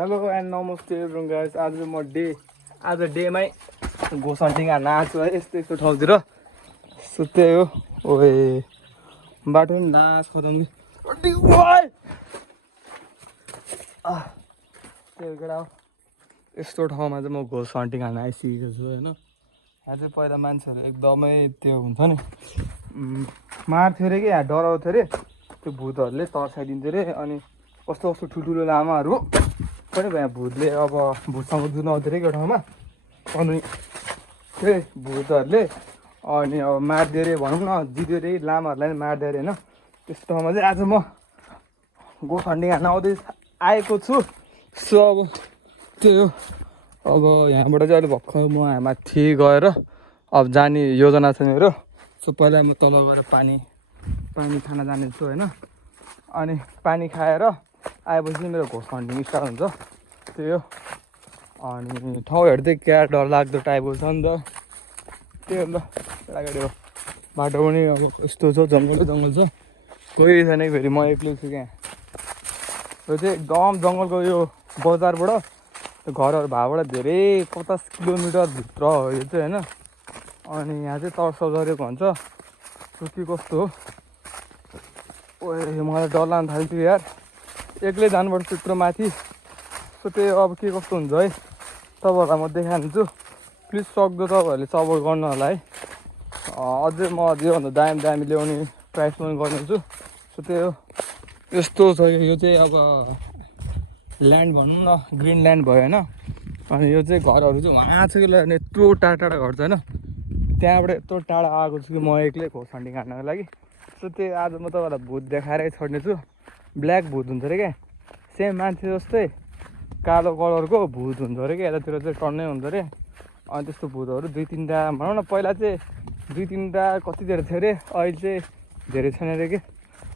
Hello and नमस्ते everyone guys. आज डेमै घोस hunting हान्न आएको छु है यस्तो यस्तो ठाउँतिर। सो त्यही हो। ओए बाटो पनि लास खतम कि त्यही केटा हो। यस्तो ठाउँमा चाहिँ म घोस हन्टिङ हान्न आइसकेको छु होइन। यहाँ चाहिँ पहिला मान्छेहरू एकदमै त्यो हुन्छ नि मार्थ्यो अरे कि यहाँ डराउँथ्यो अरे त्यो भूतहरूले तर्साइदिन्थ्यो अरे। अनि कस्तो कस्तो ठुल्ठुलो लामाहरू पनि भयो भूतले अब भूतसँग जुनाउँथ्यो अरे त्यो ठाउँमा। अनि त्यही भूतहरूले अनि अब मारिदियो अरे भनौँ न, जित्यो अरे लामाहरूलाई पनि मारिदियो अरे होइन। त्यस्तो ठाउँमा चाहिँ आज म घोस हन्टिङ हान्न आएको छु। सो अब त्यही हो। अब यहाँबाट चाहिँ अहिले भर्खर म माथि गएर अब जाने योजना छ मेरो। सो पहिला म तल गएर पानी खान जानेछु होइन। अनि पानी खाएर आएपछि मेरो घोस हन्टिङ स्टार्ट हुन्छ। त्यही हो। अनि ठाउँहरू चाहिँ क्या डरलाग्दो टाइपको छ नि त। त्यही हो नि त, केटाकेटी हो। बाटो पनि अब यस्तो छ, जङ्गल छ, कोही छैन फेरि म एक्लै छु क्या। यो चाहिँ एकदम जङ्गलको यो बजारबाट त्यो घरहरू भएबाट धेरै 50 किलोमिटर भित्र हो यो चाहिँ होइन। अनि यहाँ चाहिँ तर्साउ झरेको भन्छ। सो के कस्तो हो। ओए मलाई डर लाग्न थाल्थ्यो यार, एक्लै जानुपर्छ त्यत्रो माथि। सो त्यही अब के कस्तो हुन्छ है तपाईँहरूलाई म देखाइदिन्छु। प्लिज सक्दो तपाईँहरूले सपोर्ट गर्नु होला है। अझै म योभन्दा दामी ल्याउने ट्राई पनि गर्नेछु। सो त्यही हो। यस्तो छ यो चाहिँ अब ल्यान्ड भनौँ न, ग्रिन ल्यान्ड भयो होइन। अनि यो चाहिँ घरहरू चाहिँ वहाँ छ कि यत्रो टाढा घर छ होइन। त्यहाँबाट यत्रो टाढा आएको छु कि म एक्लै घोस हन्टिङ हान्नको लागि। सो त्यही आज म तपाईँहरूलाई भूत देखाएरै छोड्नेछु। ब्ल्याक भूत हुन्छ अरे क्या, सेम मान्छे जस्तै कालो कलरको भूत हुन्छ अरे क्या। यतातिर चाहिँ टन्नै हुन्छ अरे। अनि त्यस्तो भूतहरू 2-3टा भनौँ न, पहिला चाहिँ 2-3टा कति धेरै थियो अरे, अहिले चाहिँ धेरै छैन अरे कि।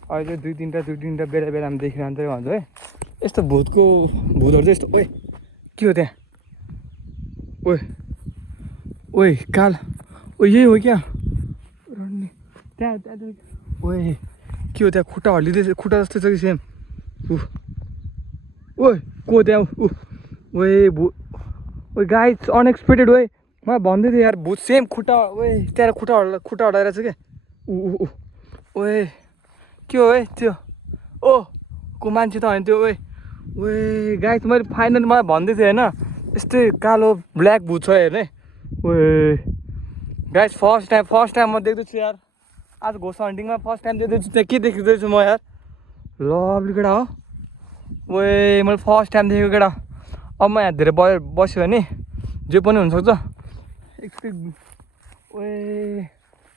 अहिले चाहिँ 2-3टा बेलामा देखिरहन्छ भन्छ है। यस्तो भूतहरू चाहिँ यस्तो। ओए के हो त्यहाँ? ओए काल, ओ यही हो क्या त्यहाँ ओए के हो त्यहाँ? खुट्टा हल्लिँदैछ, खुट्टा जस्तै छ कि सेम। ओए को त्यहाँ? ओए ओए गाइस अनएक्सपेक्टेड। ओए मलाई भन्दै थियो यार भूत सेम खुट्टा। ओए त्यहाँ खुट्टा हल्लाइरहेछ क्या। ओए के हो है त्यो? ओ को मान्छे त होइन त्यो। ओए गाइस मैले फाइनली मलाई भन्दै थिएँ होइन यस्तै कालो ब्ल्याक भूत छ हेर्ने। ओए गाइस फर्स्ट टाइम म देख्दैछु यार। आज घोस हन्टिङमा फर्स्ट टाइम देख्दैछु। त्यहाँ के देखिँदैछु म यार? लभली केटा हो। ओए मैले फर्स्ट टाइम देखेको केटा। अब म यहाँ धेरै बस्यो भने जे पनि हुनसक्छ।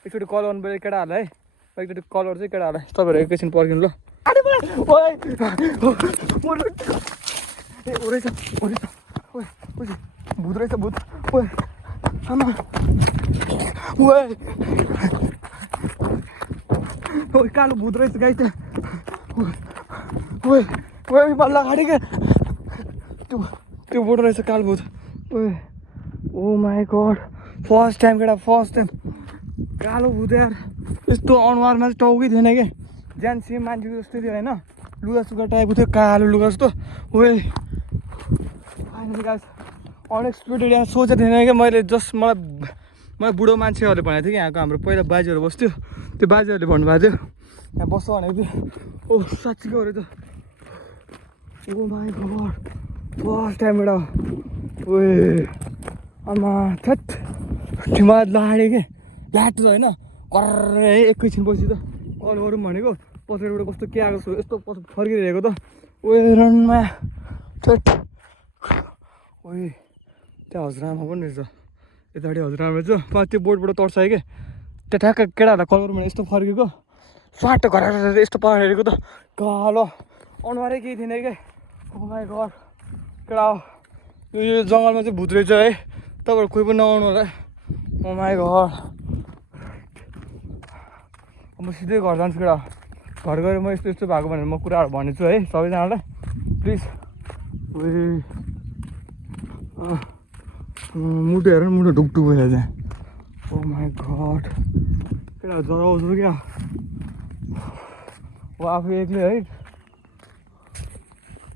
एकचोटि कल गर्नु पऱ्यो केटाहरूलाई है। एकचोटि कल गर्छु है केटाहरूलाई। तपाईँहरू एकैछिन पर्खिनु ल। भूत रहेछ भूत। ओए आमा ओए कालो भूत रहेछ गाई त्यहाँ। ओए बल्ल गाडी क्या त्यो बोट रहेछ कालो भूत। ओए ओ माई गड, फर्स्ट टाइम केटा, फर्स्ट टाइम कालो भूत यार। यस्तो अनुहारमा चाहिँ टाउकै थिएन क्या, ज्यान सेम मान्छेको जस्तै थियो होइन। लुगा टाइपको थियो, कालो लुगा जस्तो। ओए फाइनली गाइस अनएक्सपेक्टेड, यहाँ सोचेको थिएन क्या मैले। जस्ट मलाई बुढो मान्छेहरूले भनेको थियो कि यहाँको हाम्रो पहिला बाजेहरू बस्थ्यो, त्यो बाजेहरूले भन्नुभएको थियो यहाँ बस्छ भनेको थियो। ओ साँच्चीको रहेछ। ओ माई गड फर्स्ट टाइम एउटा। ओए आमा थ्याट ठिमा लाडे के लाटो छ होइन। कर्रै एकैछिन पछि त कल गरौँ भनेको पछाडिबाट कस्तो के आएको छ यस्तो पछि फर्किरहेको त। ओए रनमा थ्याट। ओए त्यहाँ हजुरआमा पनि रहेछ, यतापट्टि हजुरआमा रहेछ। त्यो बोटबाट तर्सायो कि त्यो ठ्याक्क केटाहरूलाई कल गरौँ भने यस्तो फर्केको फाटो घर यस्तो परेको त कालो अनुहारै केही थिएन क्या। ओ माई गड केटा हो। यो जङ्गलमा चाहिँ भूत रहेछ है, तपाईँहरू कोही पनि नआउनु होला है। ओ माई गड म सिधै घर जान्छु केटा। घर गएर म यस्तो भएको भनेर म कुराहरू भनेछु है सबैजनालाई प्लिज। मुटु हेर मुटु ढुकढुक भइरहेछ चाहिँ। ओ माई गड केटा जराउँछु क्या। हो आफू एक्लै है।